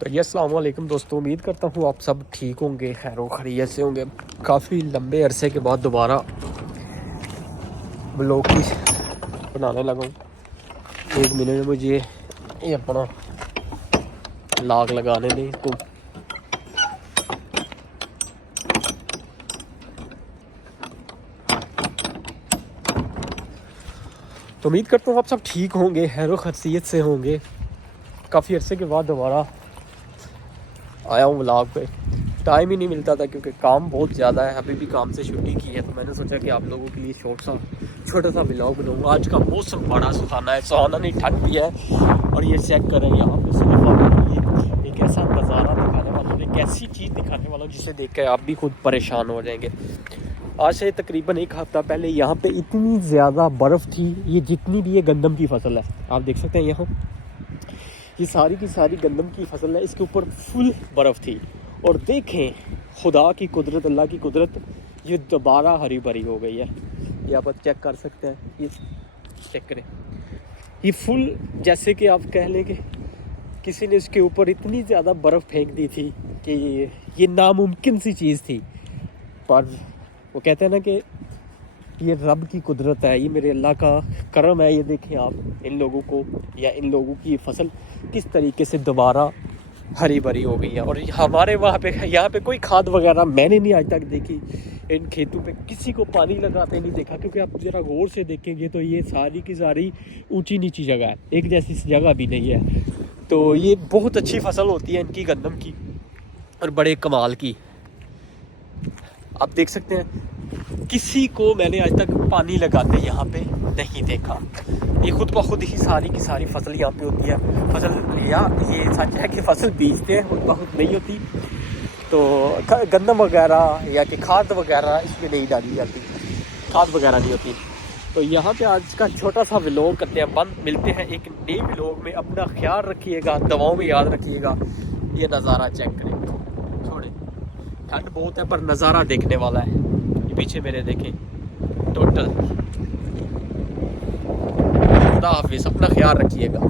तो ये अस्सलाम वालेकुम दोस्तों, उम्मीद करता हूँ आप सब ठीक होंगे, खैर खैरियत से होंगे। काफ़ी लंबे अरसे के बाद दोबारा ब्लॉग की बनाने लगा हूँ। 1 मिनट में मुझे ये अपना लाग लगाने दें इसको। तो उम्मीद करता हूँ आप सब ठीक होंगे, खैर खैरियत से होंगे। काफ़ी अरसे के बाद दोबारा आया हूँ व्लॉग पे। टाइम ही नहीं मिलता था क्योंकि काम बहुत ज़्यादा है। अभी भी काम से छुट्टी की है तो मैंने सोचा कि आप लोगों के लिए छोटा सा व्लॉग बनाऊँगा। आज का मौसम बड़ा सुहाना है, सुहाना नहीं ठंड भी है। और ये चेक करें यहाँ पे सिर्फ एक ऐसा नज़ारा दिखाने वाला हूँ, एक ऐसी चीज़ दिखाने वाला हूँ जिसे देख कर आप भी खुद परेशान हो जाएंगे। आज से तकरीबन 1 हफ़्ता पहले यहाँ पे इतनी ज़्यादा बर्फ़ थी। ये जितनी भी ये गंदम की फसल है आप देख सकते हैं, यहाँ ये सारी की सारी गंदम की फसल है, इसके ऊपर फुल बर्फ़ थी। और देखें खुदा की कुदरत, अल्लाह की कुदरत, ये दोबारा हरी भरी हो गई है। ये आप चेक कर सकते हैं, ये चेक करें, ये फुल जैसे कि आप कह लें कि किसी ने इसके ऊपर इतनी ज़्यादा बर्फ़ फेंक दी थी कि ये नामुमकिन सी चीज़ थी। पर वो कहते हैं ना कि ये रब की कुदरत है, ये मेरे अल्लाह का करम है। ये देखें आप इन लोगों को, या इन लोगों की फसल किस तरीके से दोबारा हरी भरी हो गई है। और हमारे वहाँ पे यहाँ पे कोई खाद वगैरह मैंने नहीं आज तक देखी। इन खेतों पे किसी को पानी लगाते नहीं देखा, क्योंकि आप ज़रा गौर से देखेंगे तो ये सारी की सारी ऊंची नीची जगह है, एक जैसी जगह भी नहीं है। तो ये बहुत अच्छी फसल होती है इनकी गंदम की, और बड़े कमाल की। आप देख सकते हैं किसी को मैंने आज तक पानी लगाते यहाँ पे नहीं देखा। ये खुद ब खुद ही सारी की सारी फसल यहाँ पे होती है। फसल, या ये सच है कि फसल बीजते हैं, खुद ब खुद नहीं होती। तो गंदम वगैरह या कि खाद वगैरह इसमें नहीं डाली जाती, खाद वगैरह नहीं होती। तो यहाँ पे आज का छोटा सा व्लॉग करते हैं बंद। मिलते हैं एक नए व्लॉग में। अपना ख्याल रखिएगा, दवाओं में याद रखिएगा। ये नज़ारा चेक करें, छोड़े ठंड बहुत है पर नज़ारा देखने वाला है। ये पीछे मेरे देखें टोटल। खुदा हाफिज़, अपना ख्याल रखिएगा।